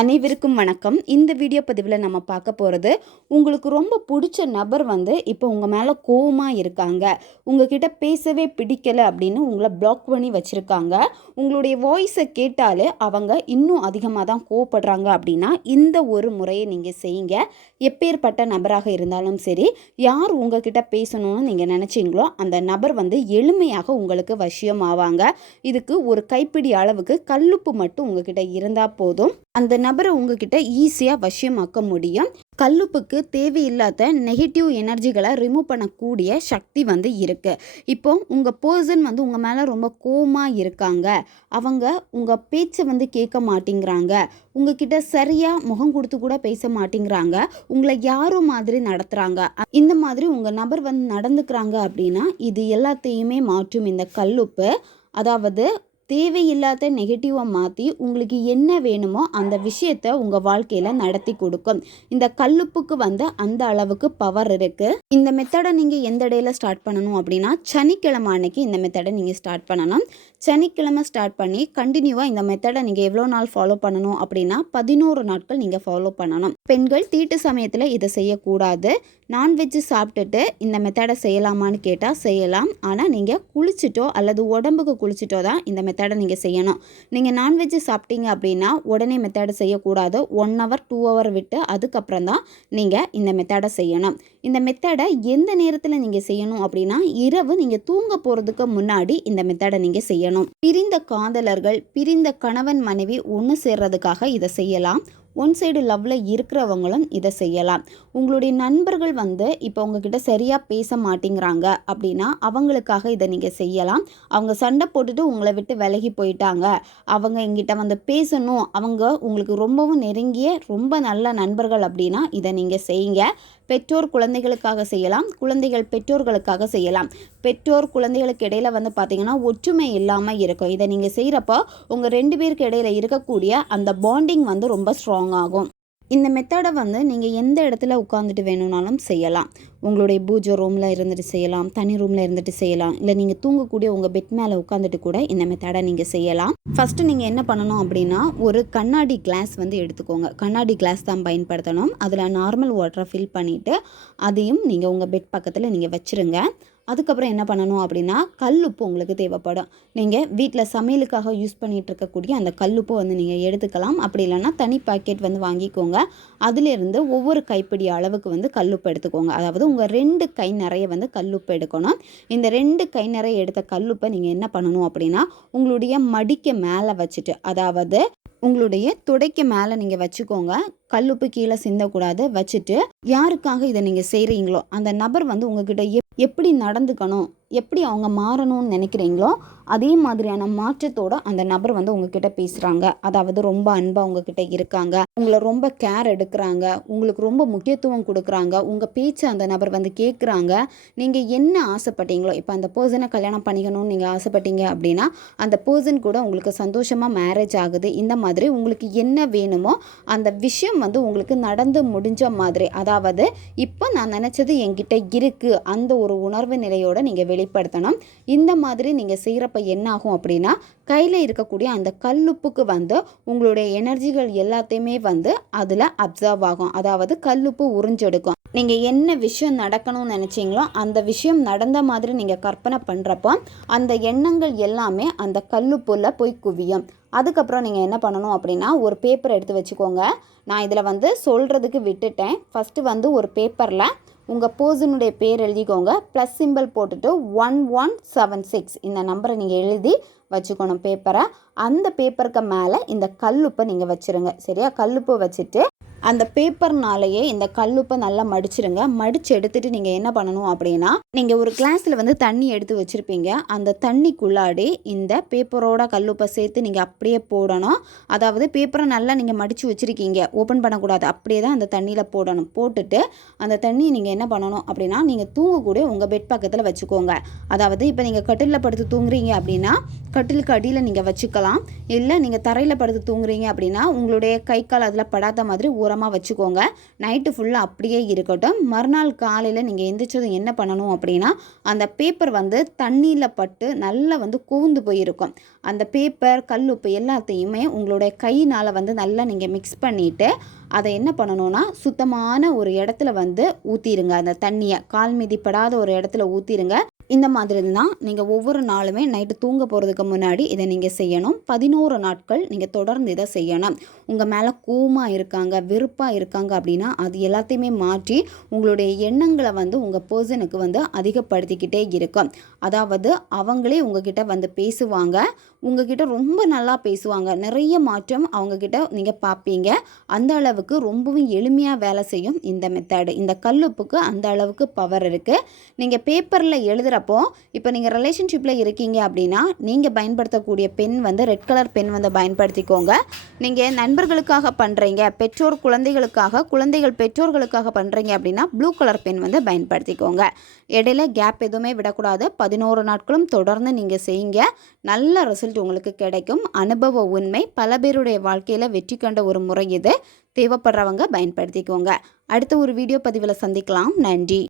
அனைவருக்கும் வணக்கம். இந்த வீடியோ பதிவில் நம்ம பார்க்க போகிறது, உங்களுக்கு ரொம்ப பிடிச்ச நபர் இப்போ உங்கள் மேலே கோவமாக இருக்காங்க, உங்ககிட்ட பேசவே பிடிக்கலை அப்படின்னு உங்களை பிளாக் பண்ணி வச்சுருக்காங்க. உங்களுடைய வாய்ஸை கேட்டாலே அவங்க இன்னும் அதிகமாக தான் கோவப்படுறாங்க அப்படின்னா இந்த ஒரு முறையை நீங்கள் செய்யுங்க. எப்பேற்பட்ட நபராக இருந்தாலும் சரி, யார் உங்ககிட்ட பேசணும்னு நீங்கள் நினச்சிங்களோ அந்த நபர் எளிமையாக உங்களுக்கு வசியம் ஆவாங்க. இதுக்கு ஒரு கைப்பிடி அளவுக்கு கல்லுப்பு மட்டும் உங்ககிட்ட இருந்தால் போதும், அந்த நபரை உங்ககிட்ட ஈஸியாக வசியமாக்க முடியும். கல்லுப்புக்கு தேவையில்லாத நெகட்டிவ் எனர்ஜிகளை ரிமூவ் பண்ணக்கூடிய சக்தி இருக்கு. இப்போ உங்கள் பர்சன் உங்கள் மேலே ரொம்ப கோவமாக இருக்காங்க, அவங்க உங்கள் பேச்சை கேட்க மாட்டேங்கிறாங்க, உங்ககிட்ட சரியாக முகம் கொடுத்து கூட பேச மாட்டேங்கிறாங்க, உங்களை யாரோ மாதிரி நடத்துகிறாங்க, இந்த மாதிரி உங்கள் நபர் நடந்துக்கிறாங்க அப்படின்னா இது எல்லாத்தையுமே மாற்றும் இந்த கல்லுப்பு. அதாவது தேவையில்லாத நெகட்டிவை மாற்றி உங்களுக்கு என்ன வேணுமோ அந்த விஷயத்தை உங்கள் வாழ்க்கையில் நடத்தி கொடுக்கும். இந்த கல்லுப்புக்கு அந்த அளவுக்கு பவர் இருக்குது. இந்த மெத்தடை நீங்கள் எந்த இடையில ஸ்டார்ட் பண்ணணும் அப்படின்னா சனிக்கிழமை அன்னைக்கு இந்த மெத்தடை நீங்கள் ஸ்டார்ட் பண்ணணும். சனிக்கிழமை ஸ்டார்ட் பண்ணி கண்டினியூவாக இந்த மெத்தடை நீங்கள் எவ்வளோ நாள் ஃபாலோ பண்ணணும் அப்படின்னா 11 நாட்கள் நீங்கள் ஃபாலோ பண்ணணும். பெண்கள் தீட்டு சமயத்தில் இதை செய்யக்கூடாது. நான்வெஜ்ஜு சாப்பிட்டுட்டு இந்த மெத்தடை செய்யலாமான்னு கேட்டால் செய்யலாம். ஆனால் நீங்கள் குளிச்சுட்டோ அல்லது உடம்புக்கு குளிச்சுட்டோ தான் இந்த மெத்தடை நீங்கள் செய்யணும். நீங்கள் நான்வெஜ்ஜு சாப்பிட்டீங்க அப்படின்னா உடனே மெத்தடை செய்யக்கூடாது. 1 hour 2 hour விட்டு அதுக்கப்புறம் தான் நீங்கள் இந்த மெத்தடை செய்யணும். இந்த மெத்தடை எந்த நேரத்தில் நீங்கள் செய்யணும் அப்படின்னா இரவு நீங்கள் தூங்க போகிறதுக்கு முன்னாடி இந்த மெத்தடை நீங்கள் செய்யணும். பிரிந்த காதலர்கள், பிரிந்த கணவன் மனைவி ஒன்று சேர்றதுக்காக இதை செய்யலாம். ஒன் சைடு லவ்வில் இருக்கிறவங்களும் இதை செய்யலாம். உங்களுடைய நண்பர்கள் இப்போ உங்ககிட்ட சரியாக பேச மாட்டேங்கிறாங்க அப்படின்னா அவங்களுக்காக இதை நீங்கள் செய்யலாம். அவங்க சண்டை போட்டுட்டு உங்களை விட்டு விலகி போயிட்டாங்க, அவங்க எங்கிட்ட பேசணும், அவங்க உங்களுக்கு ரொம்பவும் நெருங்கிய ரொம்ப நல்ல நண்பர்கள் அப்படின்னா இதை நீங்கள் செய்யுங்க. பெற்றோர் குழந்தைகளுக்காக செய்யலாம், குழந்தைகள் பெற்றோர்களுக்காக செய்யலாம். பெற்றோர் குழந்தைகளுக்கு இடையில பார்த்தீங்கன்னா ஒற்றுமை இல்லாமல் இருக்கும். இதை நீங்கள் செய்கிறப்போ உங்கள் 2 பேருக்கு இடையில இருக்கக்கூடிய அந்த பாண்டிங் ரொம்ப ஸ்ட்ராங் ஆகும். இந்த மெத்தடை நீங்கள் எந்த இடத்துல உட்காந்துட்டு வேணும்னாலும் செய்யலாம். உங்களுடைய பூஜை ரூமில் இருந்துட்டு செய்யலாம், தனி ரூமில் இருந்துட்டு செய்யலாம், இல்லை நீங்கள் தூங்கக்கூடிய உங்கள் பெட் மேலே உட்காந்துட்டு கூட இந்த மெத்தடை நீங்கள் செய்யலாம். ஃபஸ்ட்டு நீங்கள் என்ன பண்ணணும் அப்படின்னா ஒரு கண்ணாடி கிளாஸ் எடுத்துக்கோங்க. கண்ணாடி கிளாஸ் தான் பயன்படுத்தணும். அதில் நார்மல் வாட்டரை ஃபில் பண்ணிவிட்டு அதையும் நீங்கள் உங்கள் பெட் பக்கத்தில் நீங்கள் வச்சுருங்க. அதுக்கப்புறம் என்ன பண்ணணும் அப்படின்னா கல்லுப்பு உங்களுக்கு தேவைப்படும். நீங்கள் வீட்டில் சமையலுக்காக யூஸ் பண்ணிகிட்டு இருக்கக்கூடிய அந்த கல்லுப்பு நீங்கள் எடுத்துக்கலாம். அப்படி இல்லைன்னா தனி பாக்கெட் வாங்கிக்கோங்க. அதிலிருந்து ஒவ்வொரு கைப்பிடி அளவுக்கு கல்லுப்பு எடுத்துக்கோங்க. அதாவது உங்கள் 2 கை நிறைய கல்லுப்பு எடுக்கணும். இந்த 2 கை நிறைய எடுத்த கல்லுப்பை நீங்கள் என்ன பண்ணணும் அப்படின்னா உங்களுடைய மடிக்கு மேலே வச்சுட்டு, அதாவது உங்களுடைய துடைக்கு மேலே நீங்கள் வச்சுக்கோங்க. கல்லுப்பு கீழே சிந்தக்கூடாது. வச்சுட்டு யாருக்காக இதை நீங்கள் செய்கிறீங்களோ அந்த நபர் உங்ககிட்ட எப்படி நடந்துக்கணும், எப்படி அவங்க மாறணும்னு நினைக்கிறீங்களோ அதே மாதிரியான மாற்றத்தோடு அந்த நபர் உங்ககிட்ட பேசுகிறாங்க. அதாவது ரொம்ப அன்பாக உங்ககிட்ட இருக்காங்க, உங்களை ரொம்ப கேர் எடுக்கிறாங்க, உங்களுக்கு ரொம்ப முக்கியத்துவம் கொடுக்குறாங்க, உங்கள் பேச்சு அந்த நபர் கேட்குறாங்க. நீங்கள் என்ன ஆசைப்பட்டீங்களோ, இப்போ அந்த பர்சனை கல்யாணம் பண்ணிக்கணும்னு நீங்கள் ஆசைப்பட்டீங்க அப்படின்னா அந்த பர்சன் கூட உங்களுக்கு சந்தோஷமாக மேரேஜ் ஆகுது. இந்த மாதிரி உங்களுக்கு என்ன வேணுமோ அந்த விஷயம் உங்களுக்கு நடந்து முடிஞ்ச மாதிரி, அதாவது இப்போ நான் நினச்சது என்கிட்ட இருக்குது அந்த ஒரு உணர்வு நிலையோடு நீங்கள் வெளிப்படுத்தணும். இந்த மாதிரி நீங்கள் செய்கிறப்ப என்ன ஆகும் அப்படின்னா கையில் இருக்கக்கூடிய அந்த கல்லுப்புக்கு உங்களுடைய எனர்ஜிகள் எல்லாத்தையுமே அதில் அப்சர்வ் ஆகும். அதாவது கல்லுப்பு உறிஞ்செடுக்கும். நீங்கள் என்ன விஷயம் நடக்கணும்னு நினச்சிங்களோ அந்த விஷயம் நடந்த மாதிரி நீங்கள் கற்பனை பண்ணுறப்போ அந்த எண்ணங்கள் எல்லாமே அந்த கல்லுப்புல போய் குவியும். அதுக்கப்புறம் நீங்கள் என்ன பண்ணணும் அப்படின்னா ஒரு பேப்பர் எடுத்து வச்சுக்கோங்க. நான் இதில் சொல்கிறதுக்கு விட்டுட்டேன். ஃபஸ்ட்டு ஒரு பேப்பரில் உங்கள் பர்சனுடைய பேர் எழுதிக்கோங்க. ப்ளஸ் சிம்பிள் போட்டுட்டு 1176 இந்த நம்பரை நீங்கள் எழுதி வச்சுக்கணும் பேப்பரை. அந்த பேப்பருக்கு மேலே இந்த கல்லுப்பை நீங்கள் வச்சுருங்க. சரியா? கல்லுப்பை வச்சுட்டு அந்த பேப்பர்னாலேயே இந்த கல்லுப்பை நல்லா மடிச்சிருங்க. மடித்து எடுத்துகிட்டு நீங்கள் என்ன பண்ணணும் அப்படின்னா நீங்கள் ஒரு கிளாஸில் தண்ணி எடுத்து வச்சுருப்பீங்க. அந்த தண்ணிக்குள்ளாடி இந்த பேப்பரோட கல்லுப்பை சேர்த்து நீங்கள் அப்படியே போடணும். அதாவது பேப்பரை நல்லா நீங்கள் மடித்து வச்சுருக்கீங்க, ஓப்பன் பண்ணக்கூடாது, அப்படியே தான் அந்த தண்ணியில் போடணும். போட்டுட்டு அந்த தண்ணியை நீங்கள் என்ன பண்ணணும் அப்படின்னா நீங்கள் தூங்கக்கூடிய உங்கள் பெட் பக்கத்தில் வச்சுக்கோங்க. அதாவது இப்போ நீங்கள் கட்டிலில் படுத்து தூங்குறீங்க அப்படின்னா கட்டிலுக்கு அடியில் நீங்கள் வச்சுக்கலாம். இல்லை நீங்கள் தரையில் படுத்து தூங்குறீங்க அப்படின்னா உங்களுடைய கை கால் அதில் படாத மாதிரி ஓரமாக வச்சுக்கோங்க. நைட்டு ஃபுல்லாக அப்படியே இருக்கட்டும். மறுநாள் காலையில் நீங்கள் எந்திரிச்சதும் என்ன பண்ணணும் அப்படின்னா, அந்த பேப்பர் வந்து தண்ணியில் பட்டு நல்லா வந்து கூர்ந்து போயிருக்கும். அந்த பேப்பர், கல்லுப்பு எல்லாத்தையுமே உங்களுடைய கையினால் வந்து நல்லா நீங்கள் மிக்ஸ் பண்ணிவிட்டு அதை என்ன பண்ணணும்னா, சுத்தமான ஒரு இடத்துல வந்து ஊற்றிடுங்க. அந்த தண்ணியை கால் மிதிப்படாத ஒரு இடத்துல ஊற்றிடுங்க. இந்த மாதிரி தான் நீங்கள் ஒவ்வொரு நாளுமே நைட்டு தூங்க போகிறதுக்கு முன்னாடி இதை நீங்கள் செய்யணும். 11 நாட்கள் நீங்கள் தொடர்ந்து இதை செய்யணும். உங்கள் மேலே கோவமாக இருக்காங்க, வெறுப்பாக இருக்காங்க அப்படின்னா அது எல்லாத்தையுமே மாற்றி உங்களுடைய எண்ணங்களை வந்து உங்கள் பர்சனுக்கு வந்து அதிகப்படுத்திக்கிட்டே இருக்கும். அதாவது அவங்களே உங்ககிட்ட வந்து பேசுவாங்க, உங்ககிட்ட ரொம்ப நல்லா பேசுவாங்க. நிறைய மாற்றம் அவங்கக்கிட்ட நீங்கள் பார்ப்பீங்க. அந்த அளவுக்கு ரொம்பவும் எளிமையாக வேலை செய்யும் இந்த மெத்தடு. இந்த கல்லுப்புக்கு அந்த அளவுக்கு பவர் இருக்குது. நீங்கள் பேப்பரில் எழுதுகிறப்போ, இப்போ நீங்கள் ரிலேஷன்ஷிப்பில் இருக்கீங்க அப்படின்னா நீங்கள் பயன்படுத்தக்கூடிய பென் வந்து ரெட் கலர் பென் வந்து பயன்படுத்திக்கோங்க. நீங்கள் நண்பர்களுக்காக பண்ணுறீங்க, பெற்றோர் குழந்தைகளுக்காக, குழந்தைகள் பெற்றோர்களுக்காக பண்ணுறீங்க அப்படின்னா ப்ளூ கலர் பென் வந்து பயன்படுத்திக்கோங்க. இடையில கேப் எதுவுமே விடக்கூடாது. 11 நாட்களும் தொடர்ந்து நீங்கள் செய்யுங்க. நல்ல ரிசல்ட் உங்களுக்கு கிடைக்கும். அனுபவ உண்மை. பல பேருடைய வாழ்க்கையில் வெற்றி கண்ட ஒரு முறை இது. தேவைப்படுறவங்க பயன்படுத்திக்கோங்க. அடுத்த ஒரு வீடியோ பதிவில் சந்திக்கலாம். நன்றி.